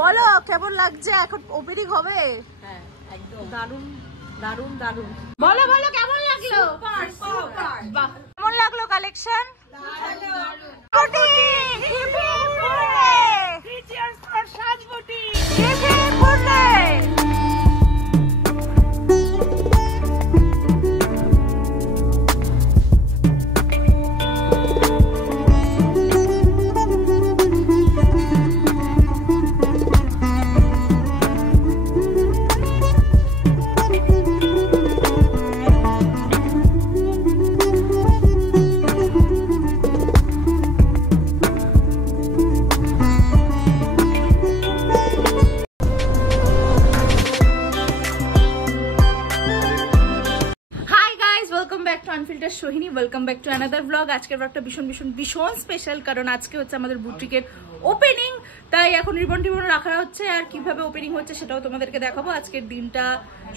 বলো কেমন লাগছে এখন ওপেনিং হবে? হ্যাঁ একদম দারুণ দারুণ দারুণ। বলো বলো কেমন লাগলো? বাহ কেমন লাগলো collection? Sohini welcome back to another blog. আজকের ব্লগটা ভীষণ ভীষণ ভীষণ স্পেশাল, কারণ আজকে হচ্ছে আমাদের বুটিকের ওপেনিং। তাই এখন রিবন টিবন রাখা হচ্ছে, আর কিভাবে ওপেনিং হচ্ছে সেটাও তোমাদেরকে দেখাবো। আজকের দিনটা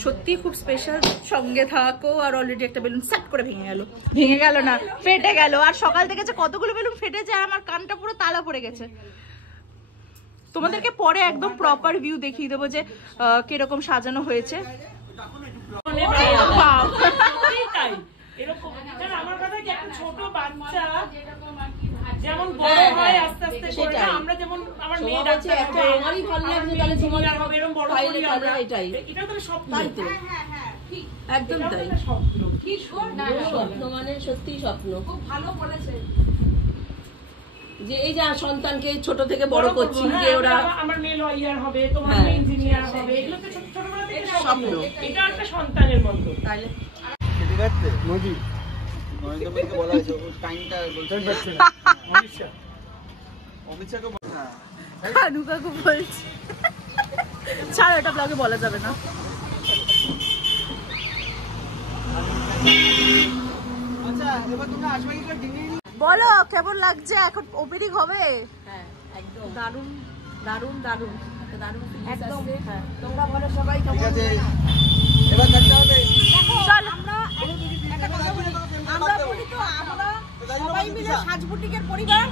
সত্যি খুব স্পেশাল, সঙ্গে থাকো। আর অলরেডি একটা বেলুন সেট করে ভেঙে গেল না, ফেটে গেল। আর সকাল থেকে যে কতগুলো বেলুন ফেটেছে, আর আমার কানটা পুরো তালা পড়ে গেছে। তোমাদেরকে পরে একদম প্রপার ভিউ দেখিয়ে দেবো যে কিরকম সাজানো হয়েছে। আমার কথা কি, একটা ছোট বাচ্চা যেমন বড় হয় আস্তে আস্তে করে, আমরা যেমন আমার মেয়ে ডাক্তার হবে, আমারই ভালো লাগছে, তাহলে তোমার হবে এরকম বড় করি আমরা। এটাই এটা তো স্বপ্ন। হ্যাঁ ঠিক একদম তাই, স্বপ্ন। কি স্বপ্ন মানে সত্যি স্বপ্ন। খুব ভালো বলেছে যে এই যে সন্তানকে ছোট থেকে বড় করছি, যে ওরা আমার মেয়ে লয়ার হবে, তোমার মেয়ে ইঞ্জিনিয়ার হবে, এগুলো তো ছোটবেলা থেকে স্বপ্ন। এটা একটা সন্তানের মতো। তাইলে ঠিক আছে নদী নরেন্দ্রকে বলা হয়েছে, ও টাইমটা বলতে পারছে না। অমিতাকে বলা, কানুকাকে বলছি। ছাড়, এটা ব্লগে বলা যাবে না। আচ্ছা এবার তোমরা আসবে কি ডিনার? বলো কেমন লাগছে এখন ওপেনিং হবে? হ্যাঁ একদম দারুণ দারুণ দারুণ দারুণ একদম। হ্যাঁ তোমরা বলো সবাই কেমন আছে? এবার দেখতে হবে। চল আমরা একটা কথা বলি, আমরা বলি তো আমরা সবাই মিলে সাজবুটিকের পরিবার।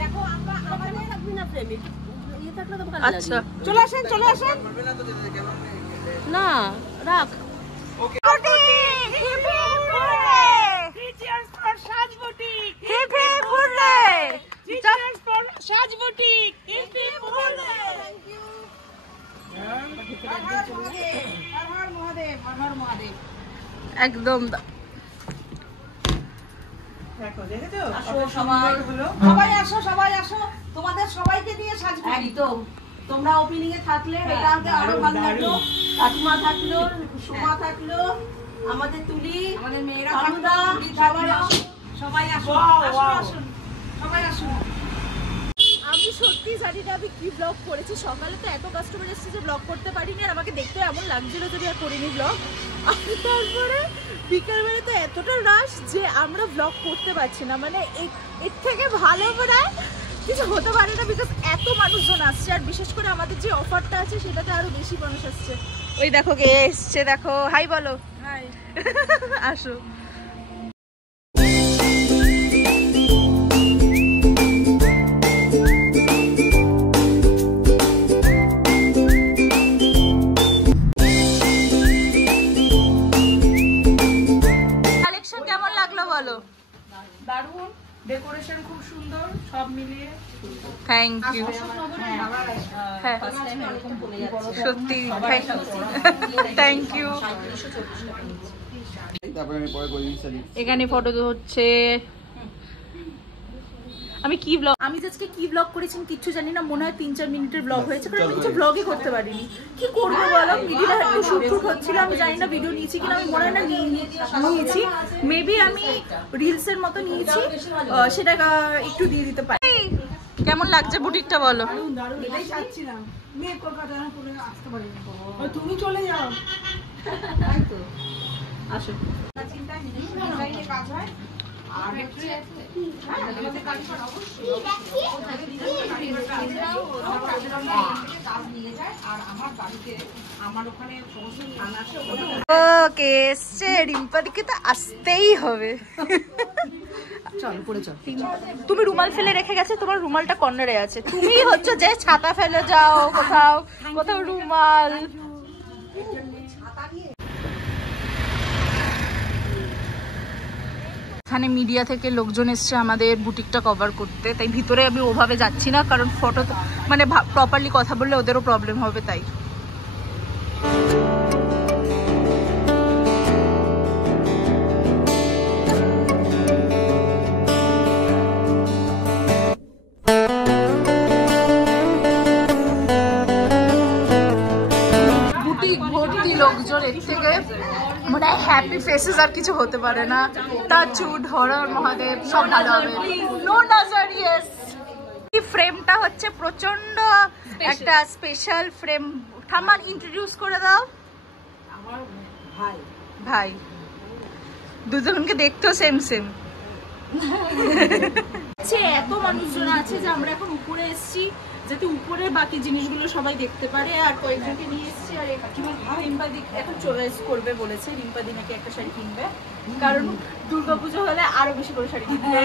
দেখো আমরা আমাদের থাকবি না প্রেমিক, ইয়ে থাকলে তো ভালো লাগে। আচ্ছা চলে আসেন চলে আসেন। না রাখ। ওকে চিয়ার্স ফর সাজবুটি, hip hip hooray, cheers for সাজবুটি, hip hip hooray. Thank you. হর হর মহাদেব, হর হর মহাদেব, হর হর মহাদেব। একদম দেখো দেখেছো? আসো সবাই, সবাই আসো সবাই আসো, তোমাদের সবাইকে নিয়ে সাজবুটি। একদম। তোমরা ওপেনিং এ থাকলে এটা আরো ভালো লাগলো। কাকিমা থাকলো, সুমা থাকলো, আমাদের তুলি, আমাদের মেয়েরা থাকলো, সবাই আসো আসুন সবাই আসুন। আমি সত্যি জানি না আমি কি ব্লগ করেছি। সকালে তো এত কাস্টমার এসেছে যে ব্লগ করতে পারিনি, আর আমাকে দেখতে এমন লাগছিল যদি আর করিনি ব্লগ। তারপরে বিকালবেলা তো এতটা রাশ যে আমরা ব্লগ করতে পারছি না। মানে এর থেকে ভালো মনে হয় কিছু হতে পারে না, বিকজ এত মানুষজন আসছে। আর বিশেষ করে আমাদের যে অফারটা আছে সেটাতে আরো বেশি মানুষ আসছে। ওই দেখো কে এসছে, দেখো হাই বলো। হাই আসো। দারুণ ডেকোরেশন, খুব সুন্দর, সব মিলিয়ে থ্যাংক ইউ। হ্যাঁ সত্যি থ্যাংক ইউ। এখানে ফটো হচ্ছে। আমি কি ব্লগ, আমি আজকে কি ব্লগ করেছি কিচ্ছু জানি না। মনে হয় 3-4 মিনিটের ব্লগ হয়েছে, কারণ আমি কিছু ব্লগই করতে পারিনি। কি করবো বলো, ভিডিওটা একটু শুট হচ্ছিল। আমি জানি না ভিডিও নিয়েছি কিনা, আমি মনে হয় না নিয়েছি। মেবি আমি রিলসের মতো নিয়েছি, সেটা একটু দিয়ে দিতে পারি। কেমন লাগছে বুটিকটা বলো? এটাই চাচ্ছিলাম, মেয়ে কলকাতা আসতে পারি, তুমি চলে যাও। তাই তো আসো। চিন্তা নেই, কাজ হয়। আর রিম্পাদিকে তো আসতেই হবে। চল উপরে চল। তুমি রুমাল ফেলে রেখে গেছে, তোমার রুমালটা কর্নারে আছে। তুমি হচ্ছে যে ছাতা ফেলে যাও কোথাও কোথাও রুমাল। এখানে মিডিয়া থেকে লোকজন এসছে আমাদের বুটিকটা কভার করতে, তাই ভিতরে আমি ওভাবে যাচ্ছি না, কারণ ফটো মানে প্রপারলি কথা বললে ওদেরও প্রবলেম হবে। তাই বুটিক ভর্তি লোকজন, এর থেকে মানে হ্যাপি ফেসেস আর কিছু হতে পারে না। টাচউড, হরর মহাদেব, সব ভালো হবে। নো নজর। ইয়েস, এই ফ্রেমটা হচ্ছে প্রচন্ড একটা স্পেশাল ফ্রেম। থামান, ইন্ট্রোডিউস করে দাও। আমার ভাই ভাই দুজনকে দেখতেও সেম সেম। এত মানুষজন আছে যে আমরা এখন উপরে এসেছি যাতে উপরে বাকি জিনিসগুলো সবাই দেখতে পারে। আর কয়েকজনকে নিয়ে এসেছি। আর রিম্পাদি এখন চয়েস করবে বলেছে, রিম্পাদি নাকি একটা শাড়ি কিনবে, কারণ দুর্গাপুজো হলে আরো বেশি করে শাড়ি কিনবে।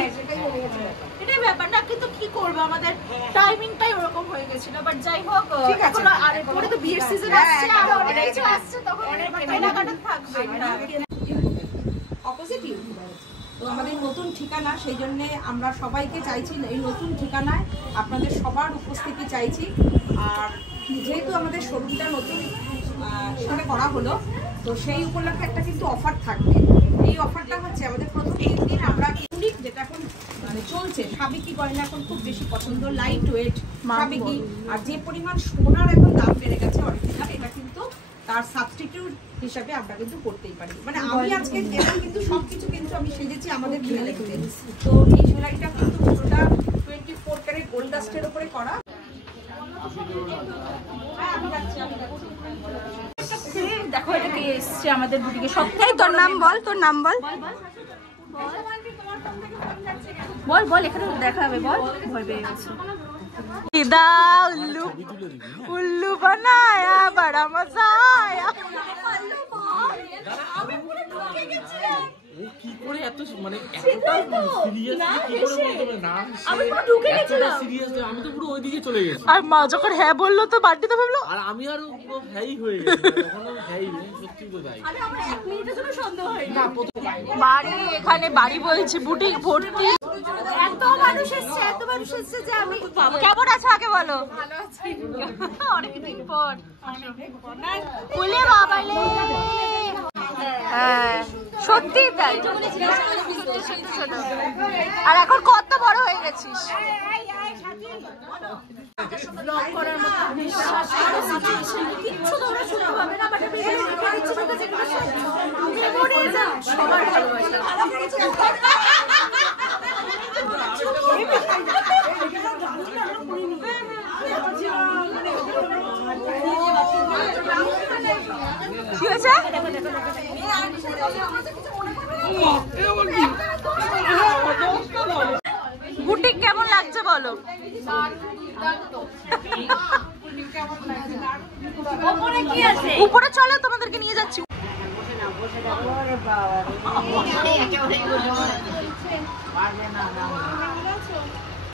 এটাই ব্যাপার না, কিন্তু কি করবো, আমাদের টাইমিংটাই ওরকম হয়ে গেছিল। বাট যাই হোক, এখন আর পরে তো বিয়ের সিজন আসছে, আর অনেক কিছু আসছে, তখন কেনাকাটা থাকবে। অপোজিটই তো আমাদের নতুন ঠিকানা, সেই জন্য আমরা সবাইকে চাইছি এই নতুন ঠিকানায় আপনাদের সবার উপস্থিতি চাইছি। আর যেহেতু আমাদের শোরুমটা নতুন এখানে করা হলো, তো সেই উপলক্ষে একটা কিন্তু অফার থাকবে। এই অফারটা হচ্ছে আমাদের প্রথম 3 দিন আমরা ইউনিক, যেটা এখন মানে চলছে, সাবেকি গয়না এখন খুব বেশি পছন্দ, লাইট ওয়েট সাবেকি। আর যে পরিমাণ সোনার এখন দাম বেড়ে গেছে অরিজিনাল, এটা কিন্তু তার সাবস্টিটিউট হিসাবে আমরা কিন্তু করতেই পারি। মানে আমি আজকে কিন্তু সবকিছু কিন্তু আমি সেজেছি আমাদের জুয়েলারিতে। তো এই জুয়েলারিটা কিন্তু পুরোটা 24 ক্যারেট গোল্ড ডাস্টের উপরে করা। দেখো এটা কে এসছে আমাদের বুটিকে। সবটাই তোর নাম বল, তোর নাম বল বল বল, এখানে দেখা হবে, বল। ভয় পেয়ে গেছে। उल्लू उल्लू बनाया बड़ा मजा आया। কি করে এত মানে এতটা সিরিয়াসলি কি করে বলতে না, আমি পুরো ঢুকে গেছিলাম সিরিয়াসলি, আমি তো পুরো ওইদিকে চলে গেছি। আর মা যখন হ্যাঁ বললো তো বাড়িতে ভাবলো, আর আমি আর পুরো হ্যাঁই হয়ে গেছি, তখনও হ্যাঁই নেই, সত্যি তো তাই। আরে আমরা 1 মিনিটের জন্য সন্দেহ হয় না প্রথম বাড়ি এখানে বাড়ি বলছি, বুটিক ভর্তি। এত মানুষ এসেছে যে আমি কেমন আছো আগে বলো? ভালো আছি, অনেকদিন পর। বলে বাবালে, হ্যাঁ সত্যি তাই। আর এখন কত বড় হয়ে গেছিস। সবার ভালোবাসা কি হয়েছে? বুটিক কেমন লাগছে বলো? উপরে চলো, তোমাদেরকে নিয়ে যাচ্ছি।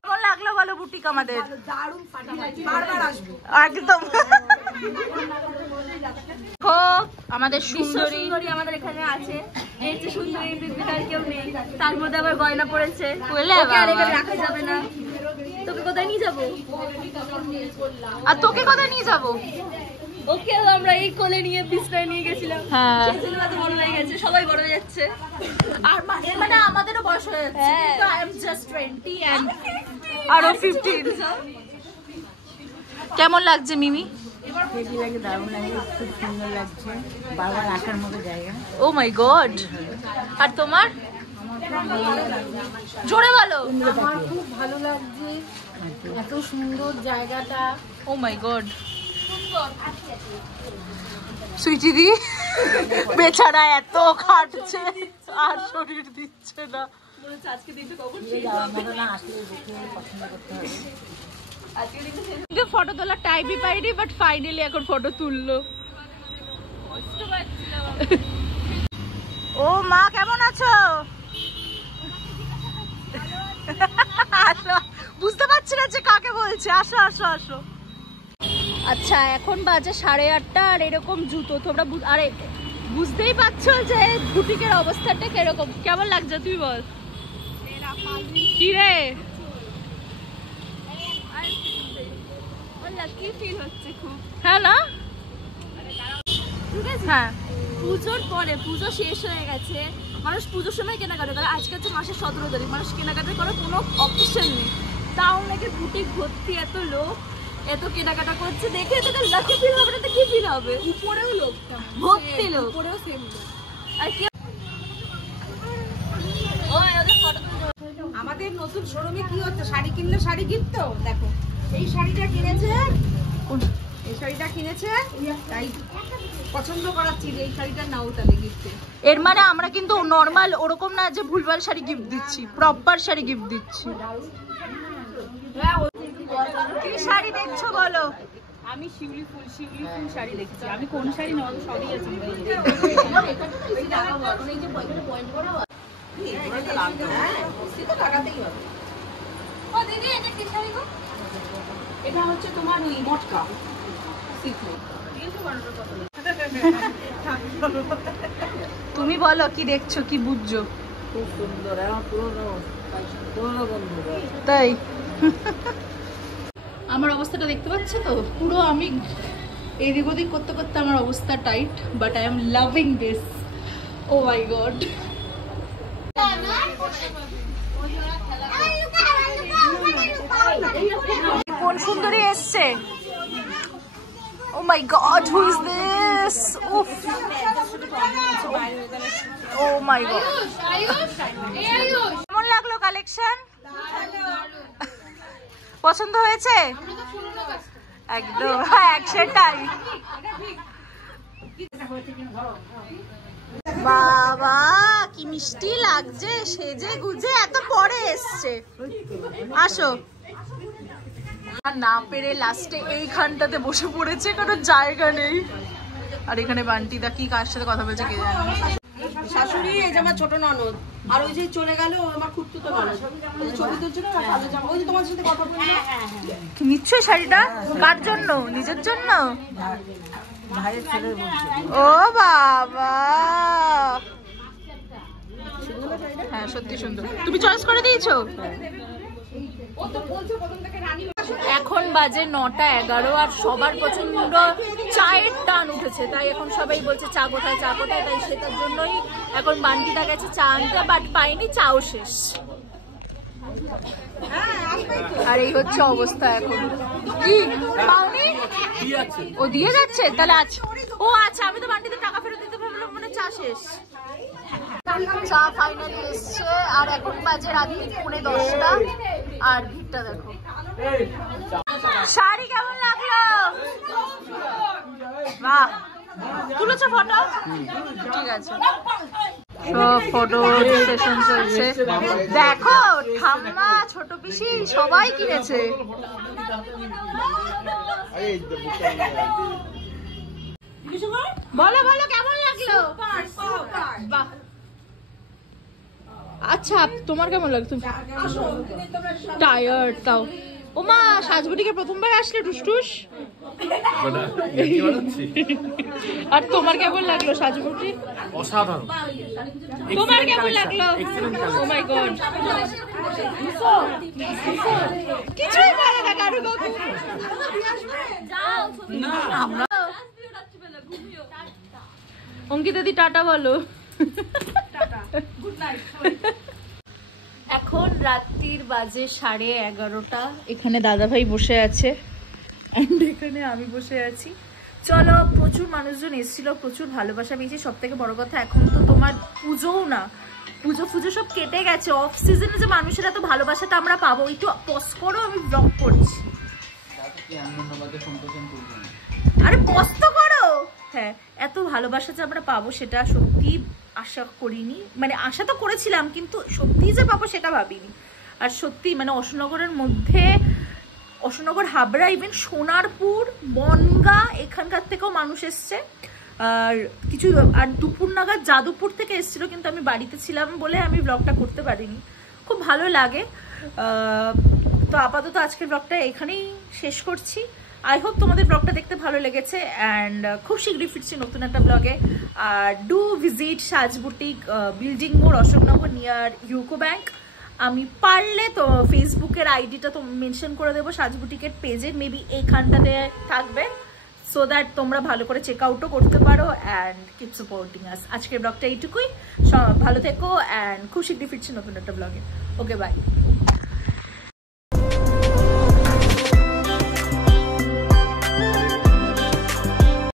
কেমন লাগলো বলো বুটিক আমাদের? একদম আমাদের সুন্দরী আমাদের এখানে আছে, এই যে সুন্দরী পৃথিবীতে আর কেউ নেই, তার মধ্যে আবার গয়না পড়েছে, রাখা যাবে না। তোকে কোথায় নিয়ে যাবো? আর তোকে কোথায় নিয়ে যাবো? ওকে আমরা এই কোলে নিয়ে বিছনায় নিয়ে গেছিলাম। হ্যাঁ বড় হয়ে গেছে, সবাই বড় হয়ে যাচ্ছে। আর মানে আমাদেরও বয়স হয়ে যাচ্ছে, কিন্তু আই এম জাস্ট 20 এন্ড আরো 15। কেমন লাগছে মিমি? দারুণ লাগে, খুব সুন্দর লাগছে, বারবার আসার মতো জায়গা। ও মাই গড। আর তোমার? জোরে বলো। আমার খুব ভালো লাগছে, এত সুন্দর জায়গাটা। ও মাই গড। সুইটি দি বেচারা এত খাটছে আর শরীর দিচ্ছে না। আজকে দিনটা কখন ফটো তোলার টাইমই পাইনি, বাট ফাইনালি এখন ফটো তুললো। ও মা কেমন আছো? আসো, বুঝতে পারছি না যে কাকে বলছে। আসো আসো আসো। আচ্ছা এখন বাজে 8:30 আর এরকম জুতো তোমরা আরে বুঝতেই পারছো যে বুটিকের অবস্থাটা কিরকম। কেমন লাগছে তুই বল? কি রে লাকি ফিল হচ্ছে খুব। হ্যাঁ না? হ্যাঁ পুজোর পরে, পুজো শেষ হয়ে গেছে, মানুষ পুজোর সময় কেনাকাটা করে। আজকে হচ্ছে মাসের 17 তারিখ, মানুষ কেনাকাটা করার কোনো অপশন নেই। তাও নাকি বুটিক ভর্তি, এত লোক এত কেনাকাটা করছে, দেখে তো লাকি ফিল হবে না তো কি ফিল হবে? উপরেও লোক ভর্তি, লোক উপরেও সেম লোক। আর কি আমাদের নতুন শোরুমে কি হচ্ছে, শাড়ি কিনলে শাড়ি গিফট। তো দেখো এই শাড়িটা কিনেছে, এই শাড়িটা কিনেছে, তাই পছন্দ করাচ্ছি যে এই শাড়িটা নাও তাহলে গিফটে। এর মানে আমরা কিন্তু নরমাল ওরকম না যে ভুলভাল শাড়ি গিফট দিচ্ছি, প্রপার শাড়ি গিফট দিচ্ছি। কি শাড়ি দেখছো বলো? আমি শিউলি ফুল শাড়ি দেখছি। আমি কোন শাড়ি নেব সবই আছে। ও দিদি এটা কি শাড়ি গো? এটা হচ্ছে তোমার ওই মটকা। তুমি বলো কি দেখছো, কি বুঝছো? খুব সুন্দর, আমার পুরোনো বন্ধু। তাই আমার অবস্থাটা দেখতে পাচ্ছ তো, পুরো আমি এদিক ওদিক করতে করতে আমার অবস্থা tight, but I am loving this. Oh my god, কোন সুন্দরী এসছে। ও মাই গড, হু ইজ দিস? উফ, ও মাই গড। কেমন লাগলো কালেকশন? পছন্দ হয়েছে? একদম, হ্যাঁ সেটাই। বাবা কি মিষ্টি লাগছে, সেজে গুজে এত পরে এসছে। আসো। আর না পেরে লাস্টে এইখানটাতে বসে পড়েছে, কারণ জায়গা নেই। আর এখানে বান্টিদা কি কার সাথে কথা বলছে কে জানে। শাশুড়ি এই যে আমার ছোট ননদ, আর ওই যে চলে গেল আমার খুঁড়তুতো ননদ। ওই যে ছবি তুলছিল না কালো জামা, ওই যে তোমার সাথে কথা বললো। নিশ্চয় শাড়িটা কার জন্য? নিজের জন্য? ও বাবা, হ্যাঁ সত্যি সুন্দর। তুমি চয়েস করে দিয়েছো? এখন বাজে 9:11 আর সবার পছন্দ চায়ের টান উঠেছে, তাই এখন সবাই বলছে চা কোথায়, চা কোথায়। তাই সেটার জন্যই এখন বান্টিটা গেছে চা আনতে, বাট পাইনি, চাও শেষ। আর এই হচ্ছে অবস্থা এখন। কি পাওনি? ও দিয়ে যাচ্ছে তাহলে। আচ্ছা ও আচ্ছা, আমি তো বান্টিতে টাকা ফেরত দিতে ভাবলাম, মানে চা শেষ। চা ফাইনালি এসছে আর এখন বাজে রাত্রি 10:45। আর ভিড়টা দেখো। শাড়ি কেমন লাগলো? বাহ, তুলেছো ফটো? ঠিক আছে, সব ফটো সেশন চলছে। দেখো ঠাম্মা, ছোট পিসি সবাই কিনেছে। বলো বলো কেমন লাগলো? বাহ, আচ্ছা তোমার কেমন লাগতো? টায়ার্ড তাও। ও মা, সাজবুটিকে প্রথমবার আসলে টুসটুস। আর তোমার কেমন লাগলো সাজবুটি? অসাধারণ। তোমার কেমন লাগলো? ও মাই গড, কিছুই ভালো না কারো কাকু। আমরা অঙ্কিতা দি টাটা বলো। এখন রাত্রির বাজে 11:30। এখানে দাদা ভাই বসে আছে, এন্ড এখানে আমি বসে আছি। চলো, প্রচুর মানুষজন এসেছিল, প্রচুর ভালোবাসা পেয়েছি। সব থেকে বড় কথা, এখন তো তোমার পুজোও না, পুজো ফুজো সব কেটে গেছে। অফ সিজনে যে মানুষের এত ভালোবাসাটা আমরা পাবো, একটু পজ করো, আমি ব্লগ করছি। আরে পজ তো করো। হ্যাঁ, এত ভালোবাসা যে আমরা পাবো সেটা সত্যি আশা করিনি। মানে আশা তো করেছিলাম, কিন্তু সত্যি যে পাবো সেটা ভাবিনি। আর সত্যি মানে অশোকনগরের মধ্যে, অশোকনগর, হাবড়া, ইভেন সোনারপুর, বনগা, এখানকার থেকেও মানুষ এসছে। আর কিছু, আর দুপুর নাগাদ যাদবপুর থেকে এসেছিলো, কিন্তু আমি বাড়িতে ছিলাম বলে আমি ব্লগটা করতে পারিনি। খুব ভালো লাগে। তো আপাতত আজকের ব্লগটা এখানেই শেষ করছি। আই হোপ তোমাদের ব্লগটা দেখতে ভালো লেগেছে অ্যান্ড খুব শীঘ্রই ফিরছি নতুন একটা ব্লগে। আর ডু ভিজিট সাজ বুটিক, বিল্ডিং মোড়, অশোকনগর নিয়ার ইউকো ব্যাংক। আমি পারলে তো ফেসবুকের আইডিটা তো মেনশন করে দেবো সাজ বুটিকের পেজে, মেবি এইখানটাতে থাকবে, সো দ্যাট তোমরা ভালো করে চেক আউটও করতে পারো অ্যান্ড কিপ সাপোর্টিং আস। আজকের ব্লগটা এইটুকুই, ভালো থেকো অ্যান্ড খুব শীঘ্রই ফিরছি নতুন একটা ব্লগে। Okay bye.